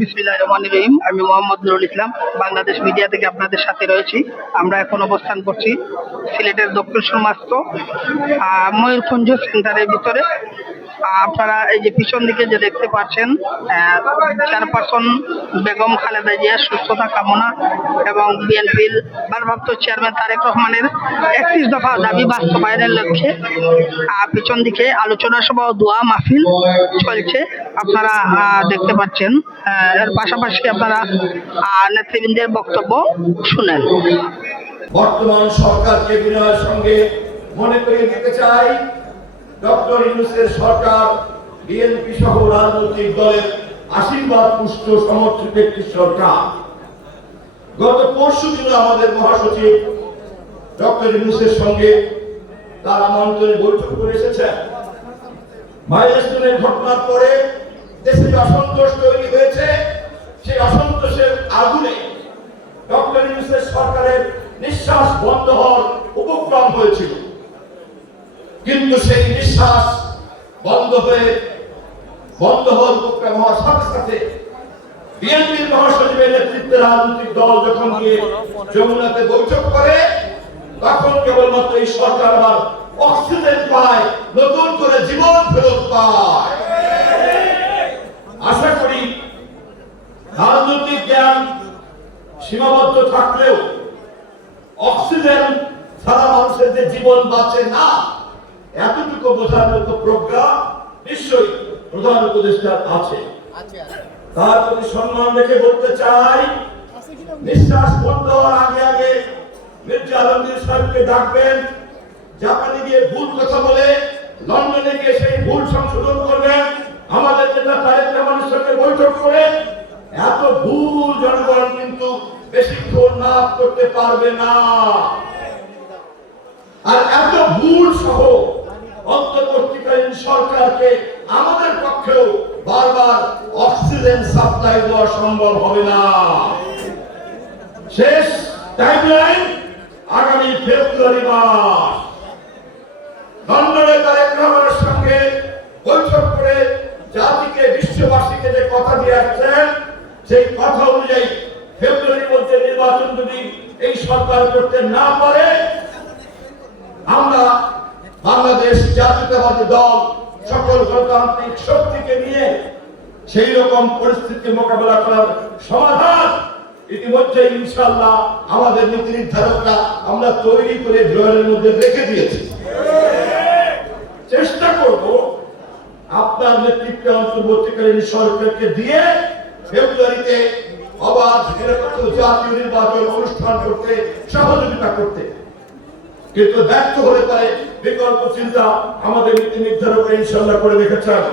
বিসমিল্লাহির রহমানির রহিম। আমি মোহাম্মদ নুরুল ইসলাম, বাংলাদেশ মিডিয়া থেকে আপনাদের সাথে রয়েছি। আমরা এখন অবস্থান করছি সিলেটের দক্ষিণ মাস্ত ময়ূরকুঞ্জ সেন্টারের ভিতরে। আপনারা এই যে পিছন দিকে যে দেখতে পাচ্ছেন, চেয়ারপারসন বেগম খালেদা জিয়ার সুস্থতা কামনা এবং বিএনপির ভারপ্রাপ্ত চেয়ারম্যান তারেক রহমানের 31 দফা দাবি বাস্তবায়নের লক্ষ্যে পিছন দিকে আলোচনা সভা ও দোয়া মাহফিল চলছে, আপনারা দেখতে পাচ্ছেন। এর পাশাপাশি আপনারা নেতৃবৃন্দের বক্তব্য শুনেন। বর্তমান সরকারকে বিনয়ের সঙ্গে মনে করিয়ে দিতে চাই, ডক্টর ইউনূসের সরকার বিএনপি সহ রাজনৈতিক দলের আশীর্বাদ পুষ্ট সমর্থিত একটি সরকার। গত পরশু দিন আমাদের মহাসচিব ডক্টর ইউনূসের সঙ্গে তার আমন্ত্রণে বৈঠক করে এসেছেন। মাইলস্টোনের ঘটনার পরে দেশে অসন্তোষ তৈরি হয়েছে। সেই অসন্তোষের আগুনে ডক্টর ইউনূসের সরকারের নিঃশ্বাস বন্ধ হওয়ার উপক্রম হয়েছিল, কিন্তু সেই নিঃশ্বাস বন্ধ হওয়ার উপক্রম হওয়ার সাথে সাথে বিএনপির মহাসচিবের নেতৃত্বে রাজনৈতিক দল যখন গিয়ে যমুনাতে বৈঠক করে, তখন কেবলমাত্র এই সরকার আবার অক্সিজেন পায়, নতুন করে জীবন ফেরত পায়। আশা করি রাজনৈতিক জ্ঞান সীমাবদ্ধ থাকলেও অক্সিজেন সারা মানুষের যে জীবন বাঁচে না, এতটুকু বোঝার মতো প্রজ্ঞা নিশ্চয়ই প্রধান উপদেষ্টার আছে। তার প্রতি সম্মান রেখে বলতে চাই, নিঃশ্বাস বন্ধ হওয়ার আগে আগে মির্জা আলমগীর সাহেবকে ডাকবেন, জাপানে গিয়ে ভুল কথা বলে লন্ডনে গিয়ে সেই ভুল সংশোধন করবেন। আমাদের নেতা তারেক রহমানের সঙ্গে বৈঠক করে এত ভুল জনগণ কিন্তু বেশিক্ষণ না করতে পারবে না। আর এত ভুল সহ অন্তর্বর্তীকালীন সরকারকে আমাদের পক্ষেও বারবার অক্সিজেন সাপ্লাই দেওয়া সম্ভব হবে না। শেষ টাইমলাইন আগামী ফেব্রুয়ারি মাস। লন্ডনে তারেক রহমানের সঙ্গে বৈঠক করে জাতিকে বিশ্ববাসীকে যে কথা দিয়ে আসছেন, সেই কথা অনুযায়ী ফেব্রুয়ারির মধ্যে নির্বাচন যদি এই সরকার করতে না পারে, আমরা বাংলাদেশ জাতীয়তাবাদী দল সকল গণতান্ত্রিক শক্তিকে নিয়ে সেই রকম পরিস্থিতি মোকাবেলা করার সমাধান ইতিমধ্যে ইনশাআল্লাহ আমাদের নীতি নির্ধারকরা আমরা তৈরি করে ড্রয়ারের মধ্যে রেখে দিয়েছি। চেষ্টা করব আপনার নেতৃত্বে অন্তর্বর্তীকালীন সরকারকে দিয়ে ফেব্রুয়ারিতে অবাধ নিরপেক্ষ জাতীয় নির্বাচন অনুষ্ঠান করতে সহযোগিতা করতে, কিন্তু ব্যর্থ হলে পারে বিকল্প চিন্তা আমাদের নীতি নির্ধারক ইনশাআল্লাহ করে রেখেছেন।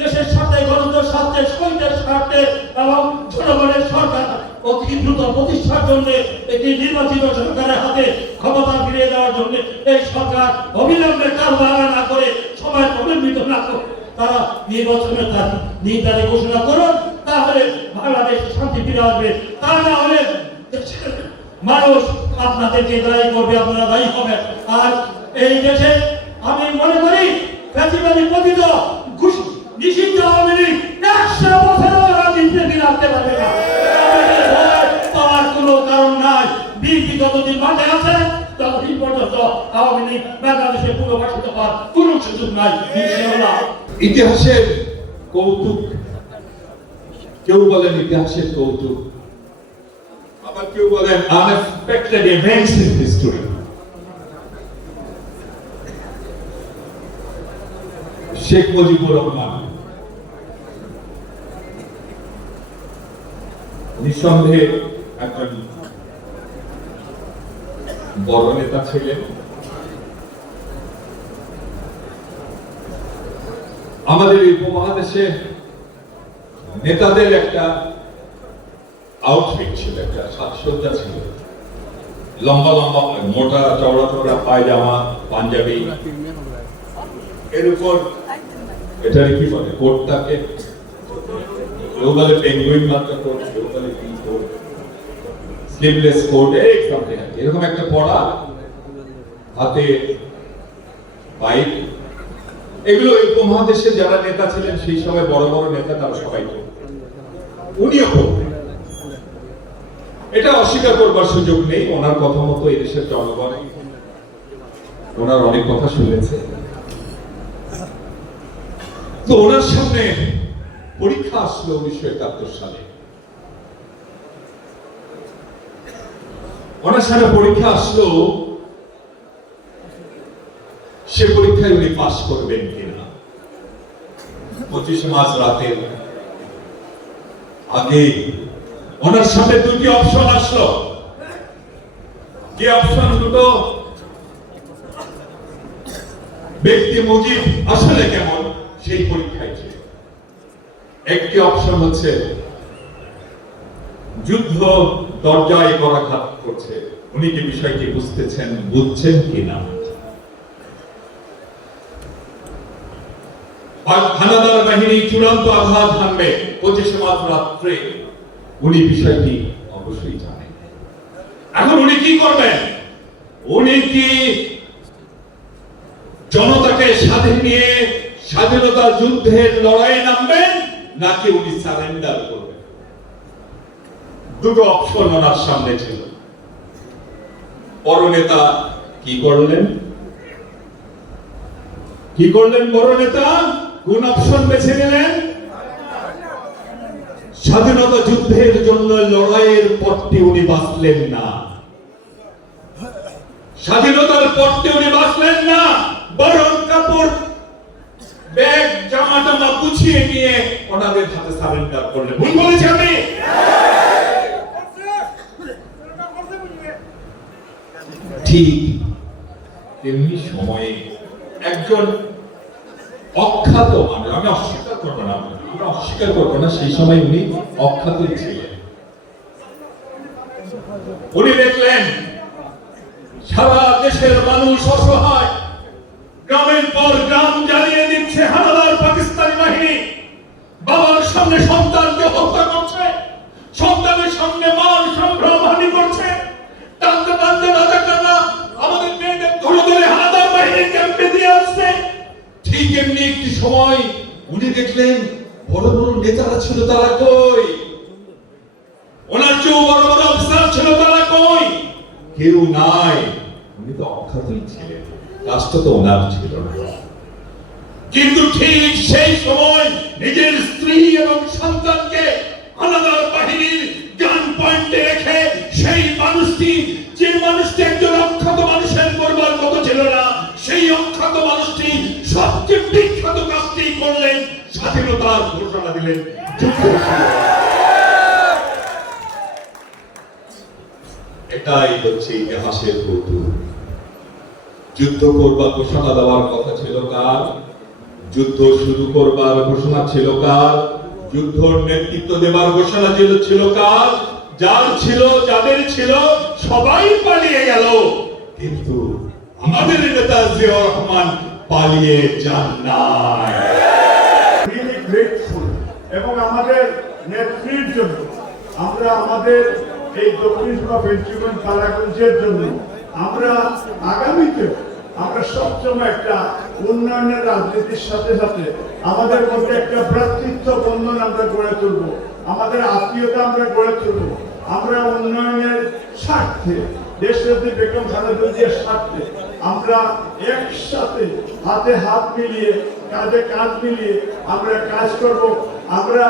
দেশের সাথে গণতন্ত্রের স্বার্থে, শহীদের স্বার্থে এবং জনগণের সরকার অতি দ্রুত প্রতিষ্ঠার জন্য একটি নির্বাচিত সরকারের হাতে ক্ষমতা ফিরিয়ে দেওয়ার জন্য এই সরকার অবিলম্বে কারবালা না করে, সময় প্রলম্বিত না করে তারা নির্বাচনের তারিখ ঘোষণা করুন। তাহলে বাংলাদেশে শান্তি ফিরে আসবে। তা না হলে মানুষ আপনাদেরকে দায়ী করবে, আপনারা দায়ী হবেন। আর এই দেশে আমি মনে করি ফ্যাসিবাদী পতিত নিষিদ্ধ আওয়ামী লীগ 100 বছরও রাজনীতিতে রাখতে পারবে না। তার কোনো কারণ নাই। বিএনপি যতদিন মাঠে আছে ততদিন পর্যন্ত আওয়ামী লীগ বাংলাদেশে পুনর্বাসিত হওয়ার কোনো সুযোগ নাই। ইতিহাসের কৌতুক, কেউ বলেন ইতিহাসের কৌতুক, আবার কেউ বলেন unexpected events in history. Sheikh Mujibur Rahman নিঃসন্দেহে একজন বড় নেতা ছিলেন। আমাদের এই উপমহাদেশে নেতাদের একটা আউটফিট ছিল, একটা সাজসজ্জা ছিল, লম্বা লম্বা মোটা চওড়া চওড়া পায়জামা, পাঞ্জাবি, এর উপর এটা কি বলে কোটটাকে, কেউ বলে পেঙ্গুইন মার্কা কোট, কেউ বলে কি কোট, স্লিভলেস কোট, এরকম একটা পড়া, হাতে বাইক। এগুলো এই উপমহাদেশে যারা নেতা ছিলেন সেই সময় বড় বড় নেতা তারা সবাই উনিও করবেন, এটা অস্বীকার করবার সুযোগ নেই। ওনার কথা মতো এদেশের জনগণ ওনার অনেক কথা শুনেছে। তো ওনার সামনে পরীক্ষা আসলো 1971 সালে। ওনার সামনে পরীক্ষা আসলো, সে পরীক্ষায় উনি পাস করবেন কিনা। 25 মার্চ রাতের আগে ওনার সামনে দুটি অপশন আসলো। যে অপশন দুটো ব্যক্তি মুজিব আসলে কেমন সেই পরীক্ষায় ছিল। একটি অপশন হচ্ছে যুদ্ধ দরজায় করাঘাত করছে, উনি কি বিষয়টি বুঝতেছেন, বুঝছেন কিনা। হানাদার বাহিনী চূড়ান্ত আঘাত হানবে 25 মার্চ রাত্রে, উনি বিষয়টি অবশ্যই জানেন। এখন উনি কি করবেন? উনি কি জনতাকে সাথে নিয়ে স্বাধীনতা যুদ্ধের লড়াইয়ে নামবেন, নাকি উনি সারেন্ডার করবেন? দুটো অপশন ওনার সামনে ছিল। বড় নেতা কি করলেন? কি করলেন বড় নেতা? কোন অপশন বেছে নিলেন? স্বাধীনতা যুদ্ধের জন্য লড়াইয়ের পথটি উনি বাঁচলেন না। স্বাধীনতার পথটি উনি বাঁচলেন না, বরং কাপড় ব্যাগ জামা টামা গুছিয়ে নিয়ে ওনাদের হাতে সারেন্ডার করলেন। ভুল বলেছি আমি? ঠিক তেমনি সময়ে একজন অখ্যাত মানুষ, আমি অস্বীকার করবো না, আমরা অস্বীকার করবো না, সেই সময় উনি অখ্যাত ছিলেন। উনি দেখলেন সারা দেশের মানুষ অসহায়, গ্রামের পর গ্রাম জ্বালিয়ে দিচ্ছে হানাদার পাকিস্তানি বাহিনী। বাবার সামনে সন্তানকে হত্যা করছে, সন্তানের সামনে মান সম্ভ্রম হানি করছে। টানতে টানতে রাজাকাররা আমাদের মেয়েদের ধরে ধরে হানাদার বাহিনীর ক্যাম্পে দিয়ে আসছে। ঠিক এমনি একটি সময় উনি দেখলেন বড় বড় নেতারা ছিল, তারা কই? ওনার চেয়েও বড় বড় অফিসার ছিল, তারা কই? কেউ নাই। উনি তো অখ্যাতই ছিলেন, রাষ্ট্র তো ওনার ছিল না। কিন্তু ঠিক সেই সময় নিজের স্ত্রী এবং সন্তানকে হানাদার বাহিনীর গান পয়েন্টে রেখে সেই মানুষটি, যে মানুষটি একজন অখ্যাত মানুষের করবার মতো ছিল না, সেই অখ্যাত মানুষটি সবচেয়ে বিখ্যাত কাজটি করলেন, স্বাধীনতার ঘোষণা দিলেন, যুদ্ধ শুরু। এটাই হচ্ছে ইতিহাসের কৌতুক। যুদ্ধ করবার ঘোষণা দেওয়ার কথা ছিল কার? যুদ্ধ শুরু করবার ঘোষণা ছিল কার? যুদ্ধর নেতৃত্ব দেবার ঘোষণা ছিল কার? যার ছিল, যাদের ছিল, সবাই পালিয়ে গেল, কিন্তু আমাদের নেতা জিয়াউর রহমান পালিয়ে যান নাই। এবং আমাদের নেত্রীর জন্য আমরা আমাদের এই দক্ষিণ পেন্সিলভেনিয়া তারাগঞ্জের জন্য আমরা আগামীতে আমরা সবসময় একটা উন্নয়নের রাজনীতির সাথে সাথে আমাদের মধ্যে একটা ভ্রাতৃত্ব বন্ধন আমরা গড়ে তুলব, আমাদের আত্মীয়তা আমরা গড়ে তুলব। আমরা উন্নয়নের স্বার্থে, দেশনেত্রী বেগম খালেদা জিয়ার স্বার্থে আমরা একসাথে হাতে হাত মিলিয়ে, কাঁধে কাঁধ মিলিয়ে আমরা কাজ করব। আমরা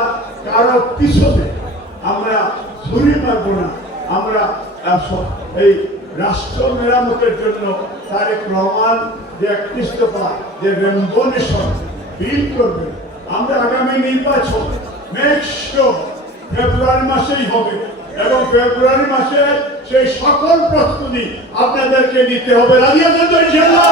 কারো পিছনে আমরা ছুরি মারব না। আমরা এই রাষ্ট্র মেরামতের জন্য তারেক রহমান যে 31 দফা যে রেমবনেশন বিল করবে, আমরা আগামী নির্বাচন ফেব্রুয়ারি মাসেই হবে এবং ফেব্রুয়ারি মাসে সেই সকল প্রস্তুতি আপনাদেরকে নিতে হবে। রাজি আছেন তো ইনশাআল্লাহ?